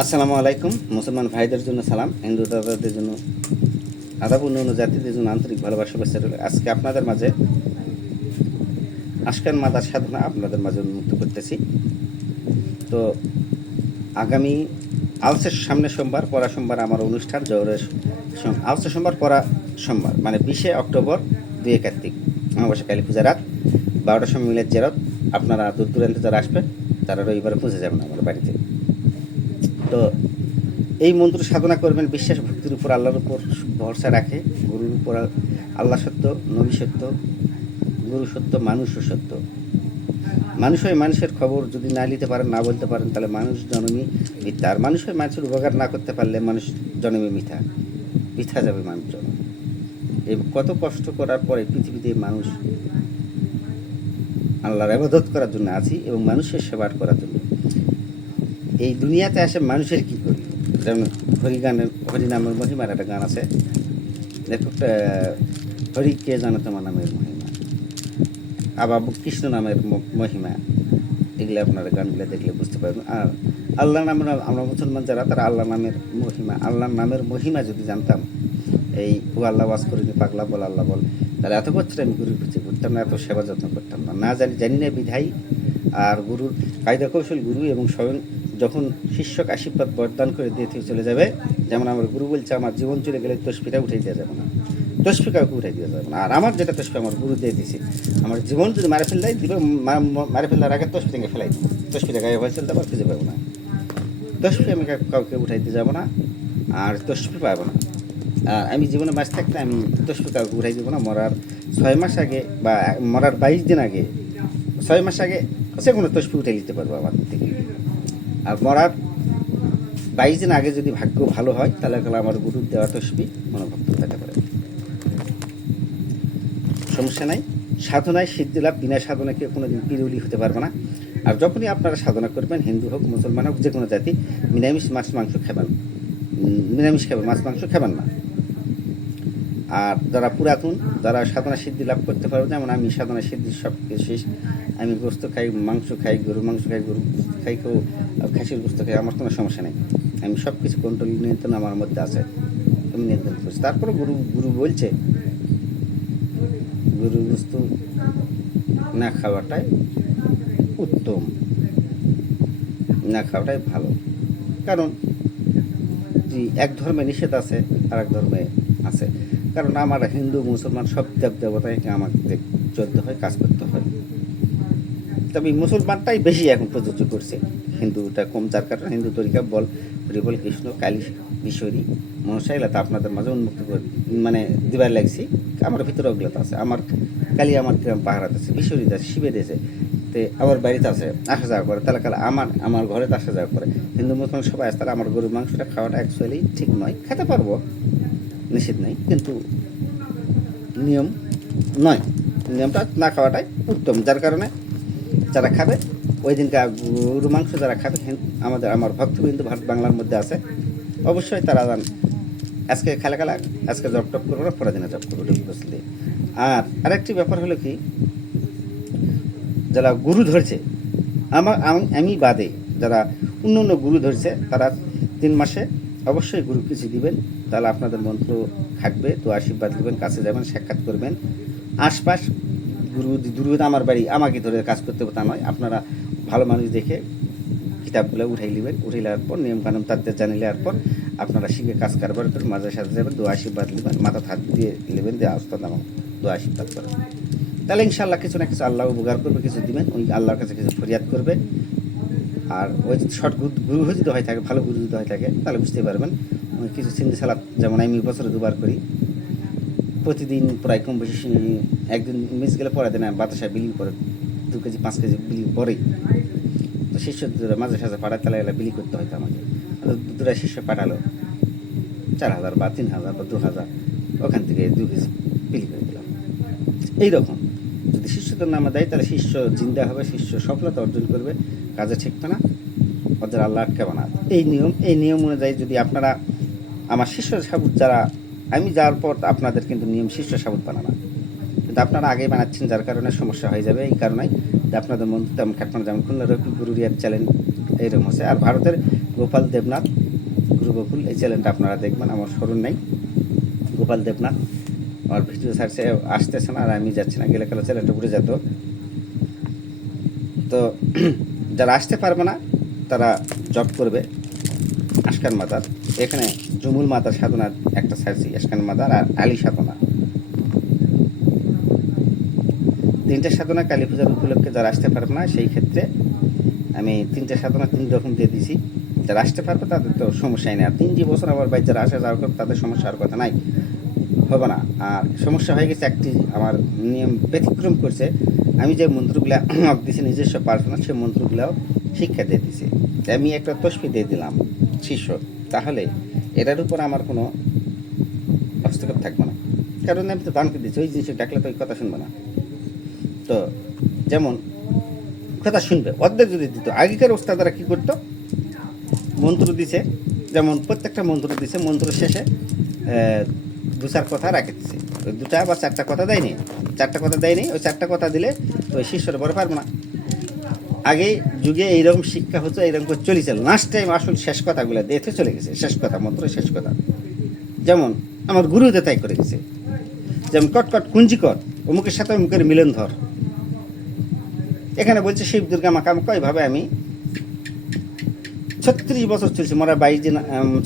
আসসালামু আলাইকুম। মুসলমান ভাইদের জন্য সালাম, হিন্দু দাদাদের জন্য আদাব অন্য জাতিদের জন্য আন্তরিক ভালোবাসা বেসে রইল আজকে আপনাদের মাঝে আজকের মাদার সাধনা আপনাদের মাঝে উন্মুক্ত করতেছি। তো আগামী আলসের সামনে সোমবার পরা সোমবার আমার অনুষ্ঠান জৌরের আলসের সোমবার পরা সোমবার মানে বিশে অক্টোবর দুই কার্তিক অমাবস্যা, কালী পূজা রাত বারোটার সময় মিলের জেরত। আপনারা দূর দূরান্তে যারা আসবেন, তারা রবিবারে পুজো যাবেন আমার বাড়িতে। তো এই মন্ত্র সাধনা করবেন বিশ্বাস ভক্তির উপর আল্লাহর উপর ভরসা রাখে, গুরুর উপর আল্লাহ সত্য, নবী সত্য, গুরু সত্য, মানুষও সত্য। মানুষ হয়ে মানুষের খবর যদি না নিতে পারেন, না বলতে পারেন, তাহলে মানুষ জনমী মিথ্যা। আর মানুষ হয়ে মানুষের উপকার না করতে পারলে মানুষ জন্মে মিথ্যা। মিথ্যা যাবে মানুষ জন্ম। এই কত কষ্ট করার পরে পৃথিবীতে মানুষ আল্লাহর আবাদত করার জন্য আছি এবং মানুষের সেবার করার জন্য এই দুনিয়াতে আসে মানুষের কি করি? যেমন হরি গানের, হরি নামের মহিমার একটা গান আছে। দেখো একটা হরি কে জানে তোমার নামের মহিমা? আবার কৃষ্ণ নামের মহিমা। এগুলো আপনারা গানগুলো দেখলে বুঝতে পারবেন। আর আল্লাহ নামের, আমরা মুসলমান যারা, তারা আল্লাহ নামের মহিমা, আল্লাহর নামের মহিমা যদি জানতাম, এই ও আল্লাহ ওয়াজ করিনি পাগলা বল, আল্লাহ বল, তাহলে এত বছর আমি গুরুর খুঁজে করতাম না, এত সেবা যত্ন করতাম না। না জানি জানি না বিধাই আর গুরুর কায়দা কৌশল, গুরু এবং স্বয়ং যখন শিষ্যক আশীর্বাদ বরদান করে দিয়ে থেকে চলে যাবে, যেমন আমার গুরু বলছে, আমার জীবন চলে গেলে তসপিটা উঠে দেওয়া যাবে না। তসপি কাউকে উঠে দেওয়া যাবে না। আর আমার যেটা তসপি আমার গুরু দিয়ে দিয়েছে, আমার জীবন যদি মারে ফেললাই দিবে, মা- মা- মারে ফেলার আগে তসপি থেকে ফেলাই দিবে। তসপিটা গায়ে হয়ে চলতে আবার খুঁজে পাবো না। তসপি আমি কাউ- কাউকে উঠাইতে যাব না, আর তসপি পাবো না। আর আমি জীবনে বাঁচ থাকতে আমি তসপি কাউকে উঠাই দেবো না। মরার ছয় মাস আগে বা মরার বাইশ দিন আগে, ছয় মাস আগে সে কোনো তসপি উঠে নিতে পারব আমার। আর মরার বাইশ দিন আগে যদি ভাগ্য ভালো হয়, তাহলে তাহলে আমার গুরুর দেওয়া তসবি মনোভক্ত পেতে পারে। সমস্যা নাই। সাধনায় সিদ্ধি লাভ, বিনা সাধনা কেউ কোনো দিন পিরুলি হতে পারবে না। আর যখনই আপনারা সাধনা করবেন, হিন্দু হোক, মুসলমান হোক, যে কোনো জাতি, নিরামিষ মাছ মাংস খাবেন। নিরামিষ খাবেন, মাছ মাংস খাবেন না। আর যারা পুরাতন, যারা সাধনা সিদ্ধি লাভ করতে পারবে, যেমন আমি সাধনা সিদ্ধি সব শেষ। আমি গোস্ত খাই, মাংস খাই গরুর মাংস খাই, গরু খাই, কেউ খাসির গোস্ত খাই, আমার কোনো সমস্যা নেই। আমি সব কিছু কন্ট্রোল নিয়ন্ত্রণ আমার মধ্যে আছে। আমি নিয়ন্ত্রণ করছি। তারপরে গুরু গুরু বলছে গরুর গোস্ত না খাওয়াটাই উত্তম। না খাওয়াটাই ভালো। কারণ এক ধর্মে নিষেধ আছে আর এক ধর্মে আছে। কারণ আমার হিন্দু, মুসলমান সব দেব দেবতাকে আমাকে চলতে হয়, কাজ করতে হয়। তবে মুসলমানটাই বেশি এখন প্রযোজ্য করছে। হিন্দুটা কম, যার কারণে হিন্দু তরিকা বল, হরিবল, কৃষ্ণ, কালী ঈশ্বরী মনসা এগুলো আপনাদের মাঝে উন্মুক্ত করে মানে দিবার লাগছি। আমার ভিতরে ওগুলো আছে, আমার কালী আমার গ্রাম পাহাড়াতে আছে বিশ্বরী আছে, শিবের আছে, তে আমার বাড়িতে আছে, আসা যাওয়া করে, তাহলে কালে আমার আমার ঘরে আসা যাওয়া করে। হিন্দু, মুসলমান সবাই আসে তাহলে আমার গরুর মাংসটা খাওয়াটা অ্যাকচুয়ালি ঠিক নয়। খেতে পারব। নিষেধ নেই, কিন্তু নিয়ম নয়। নিয়মটা না খাওয়াটাই উত্তম। যার কারণে যারা খাবে ওই দিনকে গরু মাংস যারা খাবে আমাদের, আমার ভক্তবিন্দু ভারত বাংলার মধ্যে আছে, অবশ্যই তারা জান আজকে খেলা খেলা, আজকে জব টপ করব না, পরের দিনে জব করব বুঝলি। আর আরেকটি ব্যাপার হলো কি, যারা গুরু ধরছে আমার আম- আমি বাদে, যারা অন্য অন্য গুরু ধরছে, তারা তিন মাসে অবশ্যই গুরু কিছু দিবেন। তাহলে আপনাদের মন্ত্র থাকবে, তো আশীর্বাদ দিবেন কাছে যাবেন, সাক্ষাৎ করবেন। আশপাশ গুরু গুরু আমার বাড়ি, আমাকে ধরে কাজ করতে হবে তা নয়। আপনারা ভালো মানুষ দেখে কিতাবগুলো উঠাই নেবেন। উঠাই নেওয়ার পর নিয়ম কানুন তাদের জানিয়ে নেওয়ার পর, আপনারা শিখে কাজ কারবার করে মাঝে সাথে যাবেন দু আশীর্বাদ নেবেন, মাথা হাত দিয়ে নেবেন, দিয়ে আস্তাদ আমার দু আশীর্বাদ করেন। তাহলে ইনশাল্লাহ কিছু না কিছু আল্লাহ উপকার করবে, কিছু দিবেন ওই আল্লাহর কাছে কিছু ফরিয়াদ করবে। আর ওই যদি শর্ট গুরু যদি হয়ে থাকে, ভালো গুরু যদি হয়ে থাকে, তাহলে বুঝতে পারবেন। কিছু সিন্ধি সালাদ যেমন আমি বছরে দুবার করি। প্রতিদিন প্রায় কম বেশি একদিন মিস গেলে পরে দিন বাতাসা বিলি করে দু কেজি, পাঁচ কেজি বিলি পরেই তো শিষ্য দুরা মাঝে সাঝে পাঠায় তাহলে এগুলো বিলি করতে হয়তো আমাকে। দুটা শিষ্য পাঠালো, চার হাজার বা তিন হাজার বা দু হাজার, ওখান থেকে দু কেজি বিলি করে দিলাম। এইরকম। যদি শিষ্যদের নামে দেয়, তাহলে শিষ্য জিন্দা হবে, শিষ্য সফলতা অর্জন করবে, কাজে ঠিকবে না। ওদের আল্লাহ আটকাবে না। এই নিয়ম এই নিয়ম অনুযায়ী যদি আপনারা আমার শিষ্য সাবুত যারা, আমি যাওয়ার পর আপনাদের কিন্তু নিয়ম শিষ্য সাবুত বানানো কিন্তু আপনারা আগেই বানাচ্ছেন, যার কারণে সমস্যা হয়ে যাবে এই কারণেই যে আপনাদের মন তেমন কাটমানো যেমন খুলনা রফি গুরুরিয়ার চ্যালেঞ্জ এইরকম আছে আর ভারতের গোপাল দেবনাথ গুরুবকুল এই চ্যানেলটা আপনারা দেখবেন, আমার স্মরণ নেই। গোপাল দেবনাথ, আমার ভিডিও ছাড়ছে আসতেছে না, আর আমি যাচ্ছি না, গেলে কালো চ্যানেলটা উঠে যেত তো যারা আসতে পারবে না, তারা জব করবে। আশকান মাতার। এখানে জুমুল মাতার সাধনার একটা ছাড়ছি আশকান মাতার আর আলী সাধনা। তিনটে সাধনা কালী পূজার উপলক্ষে যারা আসতে পারবে না, সেই ক্ষেত্রে আমি তিনটে সাধনা তিন রকম দিয়ে দিছি। যারা আসতে পারবে, তাদের তো সমস্যাই নেই। আর তিন তিনটি বছর আমার বাড়ি যারা আসা যাওয়া করবে, তাদের সমস্যা আর কথা নাই। হবে না। আর সমস্যা হয়ে গেছে, একটি আমার নিয়ম ব্যতিক্রম করছে। আমি যে মন্ত্রগুলা দিছি, নিজস্ব পার্সোনাল, সেই মন্ত্রগুলাও শিক্ষা দিয়ে দিছি। আমি একটা তসবি দিয়ে দিলাম, শিষ্য। তাহলে এটার উপর আমার কোনো হস্তক্ষেপ থাকবে না। কারণ আমি তো দানকে দিচ্ছি ওই জিনিসটা ডাকলে তো ওই কথা শুনবে না। তো যেমন কথা শুনবে, অর্ধেক যদি দিত। আগেকার ওস্তাদারা কী করতো? মন্ত্র দিছে, যেমন প্রত্যেকটা মন্ত্র দিছে, মন্ত্র শেষে দু চার কথা রাখে দিছে। দুটা বা চারটা কথা দেয়নি, চারটা কথা দেয়নি, ওই চারটা কথা দিলে ওই শিষ্যরা বড় পারব না। আগে যুগে এইরকম শিক্ষা হতো, এইরকম করে চলেছিল। লাস্ট টাইম আসল শেষ কথাগুলো দেখে চলে গেছে। শেষ কথা, মন্ত্র শেষ কথা। যেমন আমার গুরুতে তাই করে গেছে যেমন কটকট কুঞ্জিকর অমুকের সাথে অমুকের মিলন ধর। এখানে বলছে, শিব দুর্গা মাকাম কয়ভাবে আমি ছত্রিশ বছর চলছি। মরা বাইশ দিন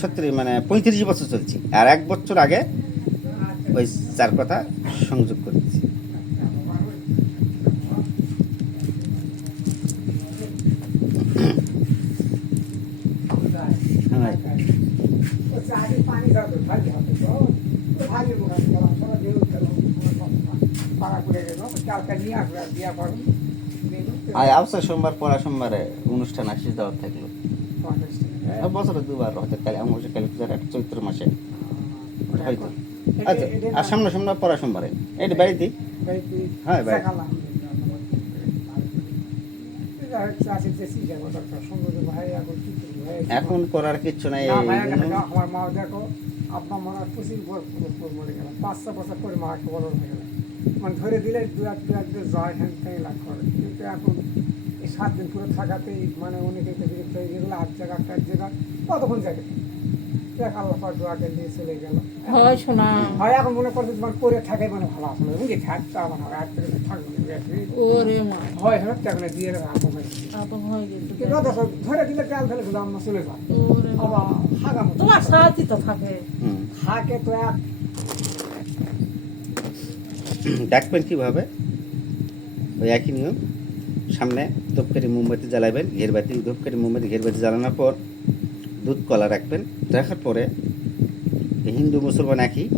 ছত্রিশ মানে পঁয়ত্রিশ বছর চলছি। আর এক বছর আগে ওই চার কথা সংযোগ করে করুন আবসা সোমবার পড়া সোমবারে অনুষ্ঠান আসিস দেওয়ার থাকল। বছরে দুবার হয়তো কালী অমাবস্যা কালী পূজার একটা চৈত্র মাসে। হয়তো। আচ্ছা আর সামনে সামনে পড়া সোমবারে। এটা বাড়িতেই হ্যাঁ, ভাই। এখন করার কিচ্ছু নাই। আমার মা দেখো আপনার মনে হয় বছর মরে গেল। পাঁচ ছ বছর পরে মা একটা বড় হয়ে গেল। মানে ধরে দিলে দু এক দু এক দিয়ে জয় হ্যান তাই লাভ করে। কিন্তু এখন এই সাত দিন পুরো থাকাতেই মানে অনেকে বিরক্ত হয়ে গেলো আট জায়গা এক জায়গা কতক্ষণ যাবে? দেখ আল্লাহ পাক দোয়াকে দিয়ে চলে গেল। হয় শোনা। হয় এখন মনে করছে তোমার পরে থাকাই মানে ভালো আসলে বুঝলি থাকতে আমার হবে আট থেকে থাকবে ওরে মা। হয় হয় তাহলে দিয়ে রাখো ভাই হয়ে গেছে। কিন্তু দেখো ধরে দিলে চাল ফেলে চলে ওরে। হাগাম তোমার সাথী তো থাকে। থাকে তো এক ডাকবেন কীভাবে? ওই একই নিয়ম। সামনে ধূপকাঠি মোমবাতি জ্বালাবেন ঘেরবাতি ধূপকাঠি মোমবাতি ঘেরবাতি জ্বালানোর পর দুধ কলা রাখবেন। রাখার পরে হিন্দু মুসলমান একই।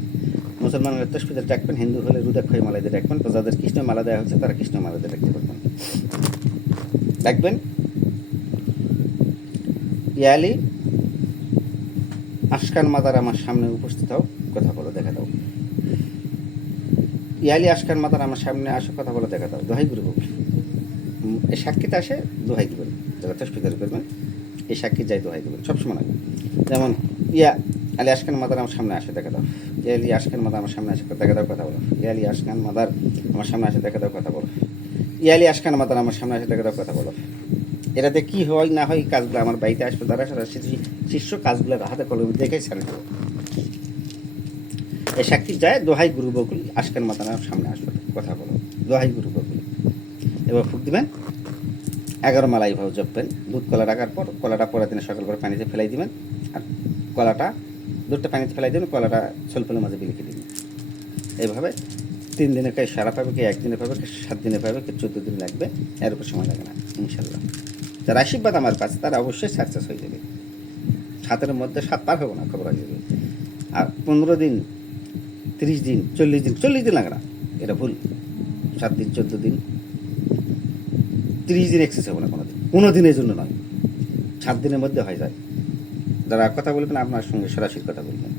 মুসলমান তসপিদের ডাকবেন, হিন্দু হলে রুদাক্ষয় মালা দিয়ে ডাকবেন। তো যাদের কৃষ্ণ মালা দেওয়া হচ্ছে, তারা কৃষ্ণ মালা দিয়ে ডাকতে পারবেন। ডাকবেন। ইয়ালি, আশকান মাদার আমার সামনে উপস্থিত হও, কথা বলো। ইয়ালি আশকান মাতার আমার সামনে আসো, কথা বলে, দেখা দাও, দোহাই গুরু এই সাক্ষীতে আসে, দোহাই দিবেন যারা তসপিদারি করবেন, এই সাক্ষী যাই দোহাই দিবেন সবসময় লাগবে যেমন, ইয়া আলী আশকান মাদার আমার সামনে আসে, দেখা দাও। ইয়ালি আশকান মাদার আমার সামনে আসে, দেখা দাও, কথা বলো। ইয়ালি আশকান মাদার আমার সামনে আসে, দেখা দাও, কথা বলো। ইয়ালি আশকান মাদার আমার সামনে আসে, দেখা দাও, কথা বলো। এটাতে কী হয়, না হয় কাজগুলো আমার বাড়িতে আসবে, তারা সারা শিষ্য কাজগুলো হাতে কলমে দেখে ছেড়ে দেবো। এই সাক্ষী যায়, দোহাই গুরু বকুল আজকের মাতানার সামনে আসবে কথা বলো, দোহাই গুরু বকুল। এবার ফুক দিবেন, এগারো মালা এইভাবে জপবেন, দুধ কলা রাখার পর কলাটা পরের দিনে সকাল করে পানিতে ফেলাই দিবেন, আর কলাটা, দুধটা পানিতে ফেলাই দিবেন, কলাটা ছলপলের মাঝে বিলিখে দিবেন। এইভাবে তিন দিনে কে সারা পাবে কে, একদিনে পাবে কে, সাত দিনে পাবে কে, চোদ্দ দিন লাগবে, এর উপর সময় লাগে না, ইনশাল্লাহ। যার আশীর্বাদ আমার কাছে, তারা অবশ্যই সাকসেস হয়ে যাবে। সাতের মধ্যে সাত পার হবে না, খবর হয়ে যাবে। আর পনেরো দিন তিরিশ দিন, চল্লিশ দিন চল্লিশ দিন লাগে না। এটা ভুল। সাত দিন, চোদ্দ দিন। তিরিশ দিন এক্সেস হবে না কোনো দিন কোনো দিনের জন্য নয়। সাত দিনের মধ্যে হয়ে যায়। যারা কথা বলবেন, আপনার সঙ্গে সরাসরি কথা বলবেন।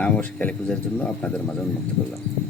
আমার কালী পূজার জন্য আপনাদের মাঝে উন্মুক্ত করলাম।